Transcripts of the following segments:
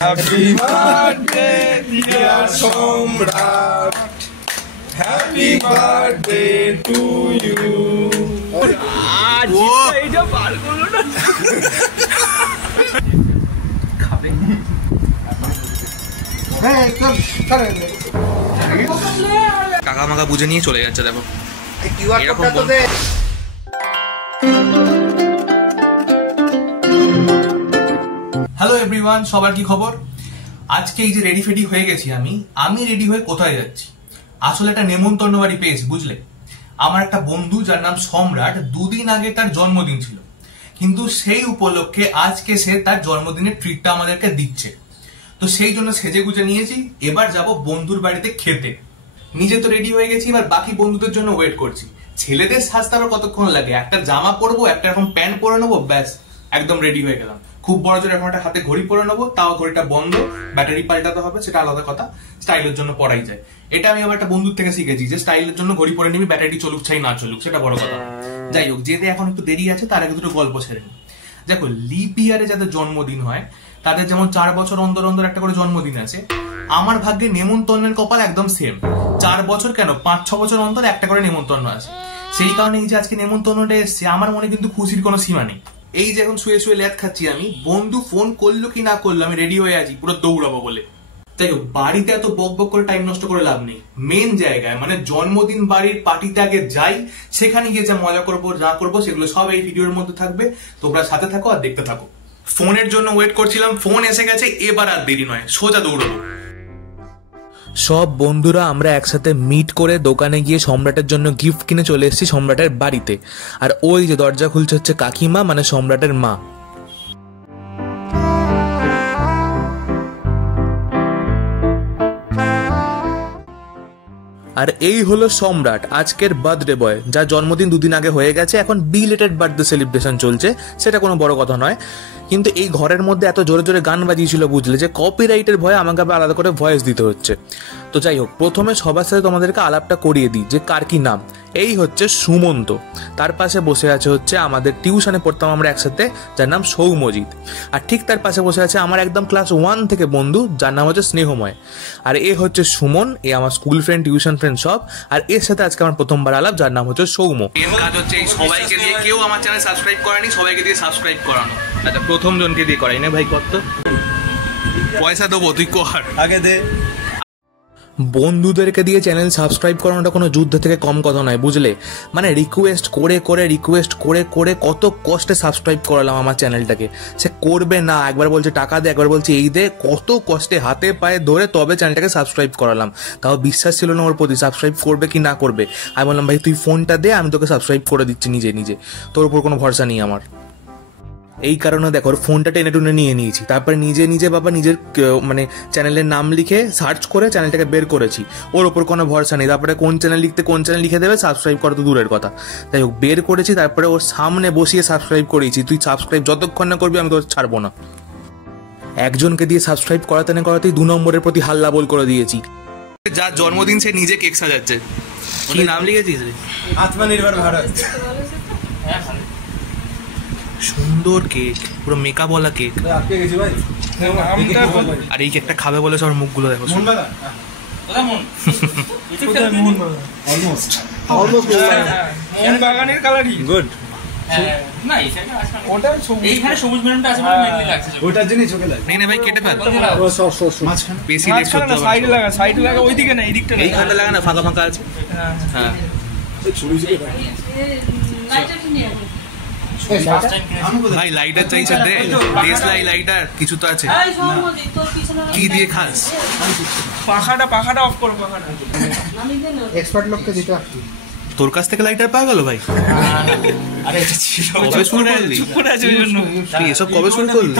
Happy birthday, dear Somrat. Happy birthday to you. কাকা মাকা বুঝে নিয়ে চলে যাচ্ছে। দেখো হ্যালো এভরিওয়ান, সবার কি খবর? আজকে এই যে রেডি ফেডি হয়ে গেছি আমি রেডি হয়ে কোথায় যাচ্ছি? আসলে একটা নেমন্তন্ন বাড়ি পেয়েছি, বুঝলে। আমার একটা বন্ধু যার নাম সম্রাট, দুদিন আগে তার জন্মদিন ছিল, কিন্তু সেই উপলক্ষে আজকে সে তার জন্মদিনের ট্রিটটা আমাদেরকে দিচ্ছে। তো সেই জন্য সেজে গুজে নিয়েছি, এবার যাব বন্ধুর বাড়িতে খেতে। নিজে তো রেডি হয়ে গেছি, এবার বাকি বন্ধুদের জন্য ওয়েট করছি। ছেলেদের সাজতে আবার কতক্ষণ লাগে? একটা জামা পরবো, একটা এরকম প্যান্ট পরে নেবো, ব্যাস একদম রেডি হয়ে গেলাম। খুব বড় জোর এখন একটা হাতে ঘড়ি পরে নেবো, তাও ঘড়িটা বন্ধ, ব্যাটারি পাল্টাতে হবে, সেটা আলাদা কথা। স্টাইলের জন্য পরাই যায়। এটা আমি আমার একটা বন্ধুর থেকে শিখেছি যে স্টাইলের জন্য ঘড়ি পরে নিবি, ব্যাটারি চলুক চাই না চলুক সেটা বড় কথা। যাই হোক, যেতে এখন একটু দেরি আছে, তার আগে দুটো গল্প ছেড়ে নি। দেখো, লিপ ইয়ারে যাদের জন্মদিন হয় তাদের যেমন 4 বছর অন্তর অন্তর একটা করে জন্মদিন আছে, আমার ভাগ্যে নেমন্তন্নের কপাল একদম সেম। 4 বছর কেন, 5-6 বছর অন্তর একটা করে নেমন্তন্ন আছে। সেই কারণে এই যে আজকে নেমন্তন্নটা এসছে, আমার মনে কিন্তু খুশির কোনো সীমা নেই। এই যে এখন শুয়ে শুয়ে ল্যাদ খাচ্ছি আমি, বন্ধু ফোন করলো কি না করলো, আমি রেডি হয়ে আছি পুরো দৌড়াবো বলে। তাই হোক, বাড়িতে এত বক বক করে টাইম নষ্ট করে লাভ নেই। মেন জায়গায় মানে জন্মদিন বাড়ির পার্টিতে আগে যাই, সেখানে গিয়ে যা মজা করবো যা করবো সেগুলো সব এই ভিডিওর মধ্যে থাকবে। তোমরা সাথে থাকো আর দেখতে থাকো। ফোনের জন্য ওয়েট করছিলাম, ফোন এসে গেছে, এবার আর দেরি নয়, সোজা দৌড়াবো। সব বন্ধুরা আমরা একসাথে মিট করে দোকানে গিয়ে সম্রাটের জন্য গিফট কিনে চলে এসেছি সম্রাটের বাড়িতে। আর ওই যে দরজা খুলছে হচ্ছে কাকিমা, মানে সম্রাটের মা। আর এই হলো সম্রাট, আজকের বার্থডে বয়, যার জন্মদিন দুদিন আগে হয়ে গেছে। এখন বিলেটেড বার্থডে সেলিব্রেশন চলছে, সেটা কোনো বড় কথা নয়। কিন্তু এই ঘরের মধ্যে এত জোরে জোরে গান বাজিয়েছিল, বুঝলে, যে কপিরাইটের ভয়ে আমাকে আবার আলাদা করে ভয়েস দিতে হচ্ছে। তো যাই হোক, প্রথমে সবার সাথে তোমাদেরকে আলাপটা করিয়ে দিই যে কার কি নাম। এই হচ্ছে সুমন্ত, তার পাশে বসে আছে হচ্ছে আমাদের টিউশনে পড়তাম আমরা একসাথে, যার নাম সৌমজিৎ। আর ঠিক তার পাশে বসে আছে আমার একদম ক্লাস 1 থেকে বন্ধু, যার নাম হচ্ছে স্নেহময়। আর এ হচ্ছে সুমন, এ আমার স্কুল ফ্রেন্ড, টিউশন ফ্রেন্ড সব। আর এর সাথে আজকে আমার প্রথমবার আলাপ, যার নাম হচ্ছে সৌম। এর কাজ হচ্ছে এই সবাইকে দিয়ে, কেউ আমার চ্যানেল সাবস্ক্রাইব করেনি, সবাইকে দিয়ে সাবস্ক্রাইব করানো। আচ্ছা, প্রথম জনকে দিয়ে করাই না ভাই, কত পয়সা দেবো, তুই কর আগে দে। বন্ধুদেরকে দিয়ে চ্যানেল সাবস্ক্রাইব করানোটা কোনো যুদ্ধ থেকে কম কথা নয়, বুঝলে। মানে রিকোয়েস্ট করে কত কষ্টে সাবস্ক্রাইব করালাম আমার চ্যানেলটাকে। সে করবে না, একবার বলছে টাকা দে, একবার বলছে এই দে, কত কষ্টে হাতে পায়ে ধরে তবে চ্যানেলটাকে সাবস্ক্রাইব করালাম। তাও বিশ্বাস ছিল না ওর প্রতি, সাবস্ক্রাইব করবে কি না করবে। আমি বললাম ভাই তুই ফোনটা দে, আমি তোকে সাবস্ক্রাইব করে দিচ্ছি নিজে। তোর উপর কোনো ভরসা নেই আমার। এই কারণে দেখো, ওর ফোনটা টেনে টুনে নিয়ে নিয়েছি, তারপরে নিজে বাবা নিজের মানে চ্যানেলের নাম লিখে সার্চ করে চ্যানেলটাকে বের করেছি। ওর ওপর কোনো ভরসা নেই, তারপরে কোন চ্যানেল লিখে দেবে, সাবস্ক্রাইব করা তো দূরের কথা। তাই হোক, বের করেছি, তারপরে ওর সামনে বসিয়ে সাবস্ক্রাইব করেছি। তুই সাবস্ক্রাইব যতক্ষণ না করবি আমি তোর ছাড়বো না। একজনকে দিয়ে সাবস্ক্রাইব করাতেই 2 নম্বরের প্রতি হাল্লা বল করে দিয়েছি। যার জন্মদিন সে নিজে কেক সাজাচ্ছে। কি নাম লিখেছিস? আত্মনির্ভর ভারত। সুন্দর কেক, পুরো মেকআপ ওয়ালা কেক। আর এই কেকটা খাবে বলে সবার মুখগুলো দেখো। ভাই কেটে ফেল, বেশি এইখানটা লাগা না, ফাঁকা ফাঁকা আছে। হ্যাঁ, ভাই লাইটার চাইছে, দেশলাই লাইটার কিছু তো আছে। কি দিয়ে খাস? পাখাটা অফ করো, পাখাটা এক্সপার্ট লোককে দিতে হবে। তোর কাছ থেকে লাইটার পাওয়া গেল ভাই? আরে এটা ছিল, কবে শুরু করলি? চুপ করে আছে ওই জন্য। তুই এসব কবে শুরু করলি?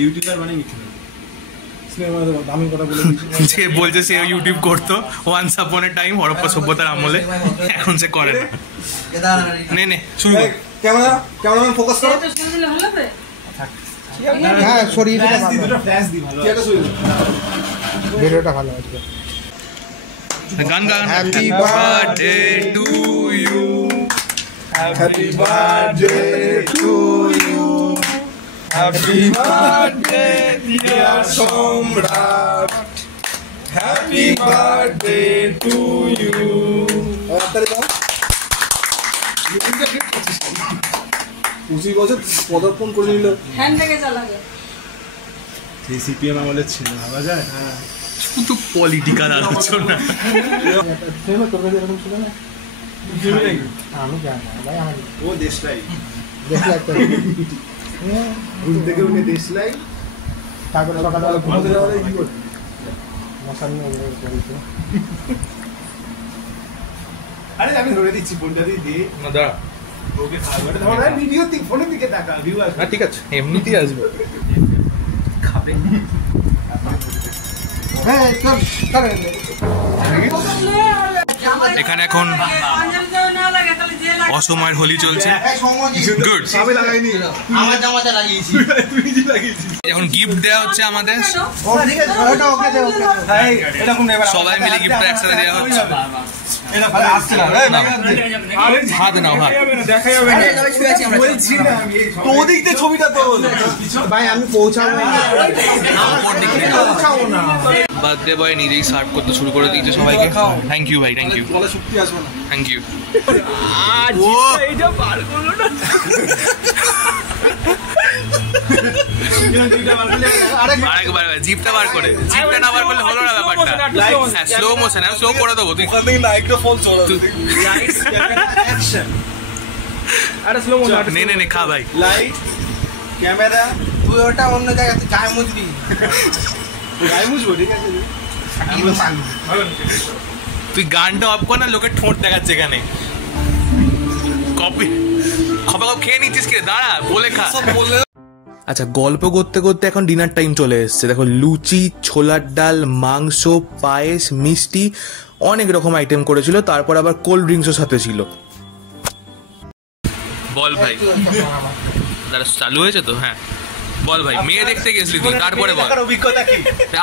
ইউটিউবার মানে মিথ্যে যে বলছে সে ইউটিউব করতো ওয়ান্স আপন এ টাইম, হরপ্পা সভ্যতার আমলে, এখন সে করে না। নে শুরু কর। ক্যামেরাম্যান ফোকাস করো। হ্যাঁ, সরিয়ে দিতে পারো, দুটো ফ্ল্যাশ দি ভালো। এটা সরিয়ে দাও, ভিডিওটা ভালো আছে। গান happy birthday to you, happy birthday to you, happy birthday dear Samrat, happy birthday to you. বছর পদার্পণ করে নিল। হ্যান্ড থেকে চালাবে। সেই সিপিএম আমলের ছিল, ভাবা যায়? হ্যাঁ, শুধু পলিটিক্যাল আলোচনা। আমি জানি না ভাই, আমার ও দেশলাই দেখলে একটা ঘুম থেকে উঠে দেশলাই তারপরে সকালবেলা ঘুমাতে যাওয়ার কি করতে? মশা নিয়ে এগুলো করেছে। আরে আমি ধরে দিচ্ছি, ফোনটা দিয়ে দে। না দাঁড়া, ওকে খাবার ধর, ভিডিও দিক, ফোনের দিকে তাকা, ভিউ আসবে। ঠিক আছে, এমনিতেই আসবে। খাবে হ্যাঁ চল চল। এখানে এখন অসময়ের হোলি চলছে। গুড। সবে লাগাইনি, আমার জামাটা লাগিয়েছি। তুই নিজে লাগিয়েছিস। এখন গিফট দেওয়া হচ্ছে আমাদের, ও ঠিক আছে, ওটা ওকে দে, ওকে দে। এরকম নেবে সবাই মিলে গিফটটা একসাথে দেওয়া হচ্ছে। এটা ভালো আসছে না। আরে হাত নাও, হাত। দেখা যাবে না। বলছি না আমি, তো ওদিক দিয়ে ছবিটা তোল। ভাই আমি পৌঁছাবো না। ওপর দিক থেকে পৌঁছাবো না। বার্থডে বয় নিজেই সার্ভ করতে শুরু করে দিয়েছে সবাইকে। থ্যাংক ইউ ভাই, থ্যাংক ইউ, বলা শক্তি আসবে না। Thank you. এইটা বার করলো না। আরেকবার জিপটা বার করে, জিপটা না বার করলে হলো না ব্যাপারটা। হ্যাঁ, স্লো মোশন, আমি স্লো করে দেবো। তুই মাইক্রোফোন চলো, অ্যাকশন। আরে স্লো মোশন। নে খা ভাই। Light, camera. তুই ওটা অন্য জায়গাতে গায়ে মুজবি। গায়ে মুছবো, ঠিক আছে? তুই গানটা অফ কর না, লোকের ঠোঁট দেখাচ্ছে এখানে। কপি খপা খপ খেয়ে নিচ্ছিস কে? দাঁড়া, বলে খা। আচ্ছা, গল্প করতে করতে এখন ডিনার টাইম চলে এসছে। দেখো, লুচি, ছোলার ডাল, মাংস, পায়েস, মিষ্টি, অনেক রকম আইটেম করেছিল। তারপর আবার কোল্ড ড্রিঙ্কসও সাথে ছিল। বল ভাই, দাঁড়া, চালু হয়েছে তো? হ্যাঁ বল ভাই, মেয়ে দেখতে গেছিলি তুই, তারপরে বল অভিজ্ঞতা কি?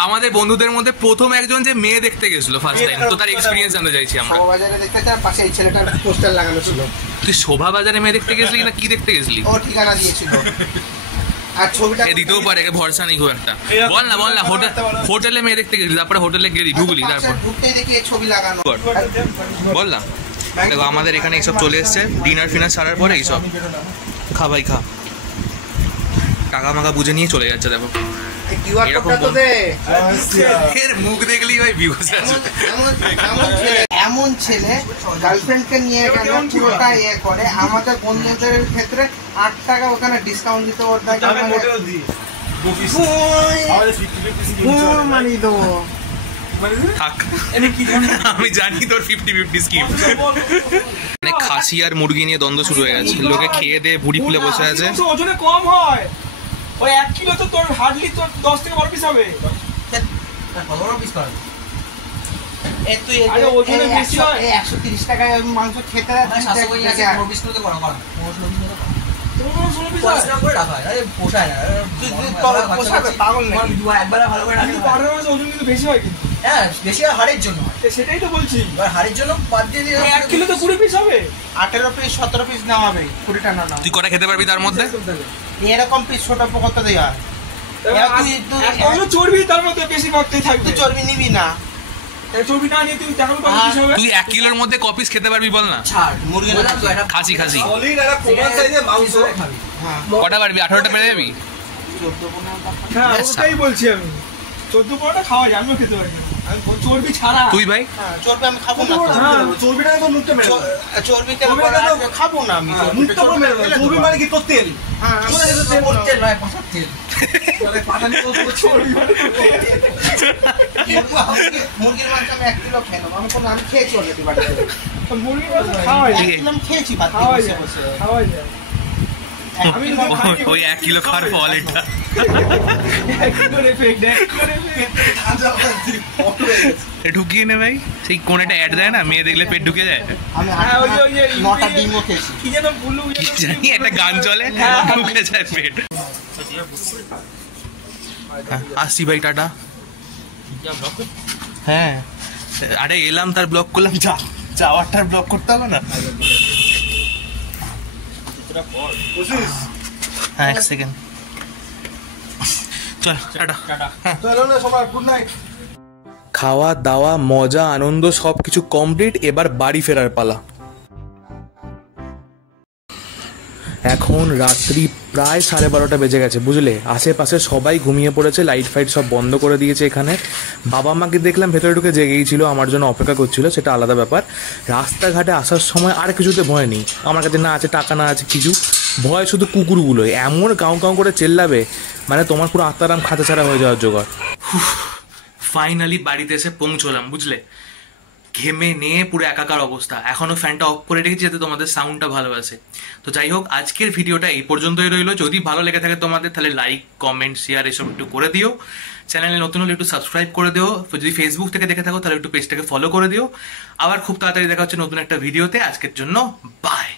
আমাদের বন্ধুদের মধ্যে প্রথম একজন যে মেয়ে দেখতে গেছিল ফার্স্ট টাইম, তো তার এক্সপিরিয়েন্স জানতে চাইছি আমরা। বাজারে দেখতে চাই, পাশে এই ছেলেটার পোস্টার লাগানো ছিল। তুই শোভা বাজারে মেয়ে দেখতে গেছিলি না কি দেখতে গেছিলি? ও ঠিকানা দিয়েছিল। আর ছবিটা এ দিতেও পারে, একে ভরসা নেই খুব একটা। বল না হোটেলে মেয়ে দেখতে গেছিলি, তারপরে হোটেলে গেলি, ঢুকলি, তারপর ঢুকতেই দেখি এই ছবি লাগানো। বল না। দেখো, আমাদের এখানে এইসব চলে এসছে, ডিনার ফিনার সারার পরে এইসব। খা ভাই খা, টাকা মাকা বুঝে নিয়ে চলে যাচ্ছে। দেখো এরকম এর মুখ দেখলেই ভাই ভিউজ আছে। এমন ছেলে গার্লফ্রেন্ডকে নিয়ে গেল, পুরোটা ইয়ে করে। আমাদের বন্ধুদের ক্ষেত্রে 8 টাকা ওখানে ডিসকাউন্ট দিতে, ওর টাকা মানি দেবো। থাক, আমি জানি তোর 50-50 স্কিম। মানে খাসি আর মুরগি নিয়ে দ্বন্দ্ব শুরু হয়ে গেছে। লোকে খেয়ে দিয়ে ভুড়ি ফুলে বসে আছে। ওজনে কম হয়, ওই 1 কিলো তো তোর হার্ডলি তোর 10 থেকে 12 পিস হবে। আরে ওজনে বেশি হয়। 130 টাকায় মাংস খেতে ওজন কিন্তু বেশি হয়, কিন্তু বেশি হাড়ের জন্য। সেটাই তো বলছি, হাড়ের জন্য বাদ দিয়ে 1 কিলো তো 20 পিস হবে। 18 পিস 17 পিস নামাবে, 20টা না। তুই কটা খেতে পারবি তার মধ্যে? এরকম পিস ছোট কত দেয়া? তুই চর্বি তার মধ্যে বেশি ভাগতেই থাকবে। তুই চর্বি নিবি না, চর্বি না নিয়ে তুই দেখাবো কত পিস হবে। তুই 1 কিলোর মধ্যে ক পিস খেতে পারবি বল না? ছাড় মুরগি না, খাসি সলিড একটা প্রমাণ সাইজের মাংস। কটা পারবি? 18টা পেরে যাবি? 14-15 হ্যাঁ ওটাই বলছি আমি। 14-15টা খাওয়া যায়, আমিও খেতে পারি না। আমি চর্বি ছাড়া। তুই ভাই? চর্বি আমি খাবো না। চর্বিটা তো মুখটা মেরে দাও। চর্বিতে খাবো না আমি। মুখটা পুরো মেরে দাও। চর্বি মানে কি? তোর তেল। হ্যাঁ তেল নয়, পাঁচার তেল। মুরগির মাংস আমি 1 কিলো খেয়ে নেবো। আমি খেয়েছি অলরেডি বাড়িতে। মুরগির মাংস খাওয়া যায়, আমি খেয়েছি বাড়িতে খাওয়া বসে যায়, বসে। খাওয়া যায়। আমি ওই 1 কিলো খাওয়ার ফল এটা। 1 কিলোর এফেক্ট, 1 কিলোর এফেক্ট। ঢুকিয়ে নে ভাই, সেই কোন একটা অ্যাড দেয় না, মেয়ে দেখলে পেট ঢুকে যায়। আমি হ্যাঁ ওই যে 9টা ডিমও খেয়েছি। কি যেন বললো, কি জানি একটা গান চলে, ঢুকে যায় পেট। আসছি ভাই, টাটা। হ্যাঁ, আরে এলাম তার ব্লক করলাম, যাওয়ারটার ব্লক করতে হবে না? হ্যাঁ 1 সেকেন্ড। চল টাটা। চলো না সবার, গুড নাইট। খাওয়া দাওয়া মজা আনন্দ সবকিছু কমপ্লিট, এবার বাড়ি ফেরার পালা। এখন রাত্রি প্রায় 12:30 বেজে গেছে বুঝলে। আশেপাশে সবাই ঘুমিয়ে পড়েছে, লাইট ফাইট সব বন্ধ করে দিয়েছে এখানে। বাবা মাকে দেখলাম ভেতরে ঢুকে জেগেই ছিল, আমার জন্য অপেক্ষা করছিল, সেটা আলাদা ব্যাপার। রাস্তাঘাটে আসার সময় আর কিছুতে ভয় নেই আমার কাছে, না আছে টাকা না আছে কিছু, ভয় শুধু কুকুরগুলো এমন গাঁও গাঁও করে চেল্লাবে, মানে তোমার পুরো আত্মারাম খাতা ছাড়া হয়ে যাওয়ার জোগাড়। ফাইনালি বাড়িতে এসে পৌঁছলাম বুঝলে, ঘেমে নিয়ে পুরো একাকার অবস্থা। এখনো ফ্যানটা অফ করে রেখেছি যাতে তোমাদের সাউন্ডটা ভালো আসে। তো যাই হোক, আজকের ভিডিওটা এই পর্যন্তই রইলো। যদি ভালো লেগে থাকে তোমাদের তাহলে লাইক কমেন্ট শেয়ার এসব একটু করে দিও। চ্যানেলে নতুন হলে একটু সাবস্ক্রাইব করে দিও। যদি ফেসবুক থেকে দেখে থাকো তাহলে একটু পেজটাকে ফলো করে দিও। আবার খুব তাড়াতাড়ি দেখা হচ্ছে নতুন একটা ভিডিওতে। আজকের জন্য বাই।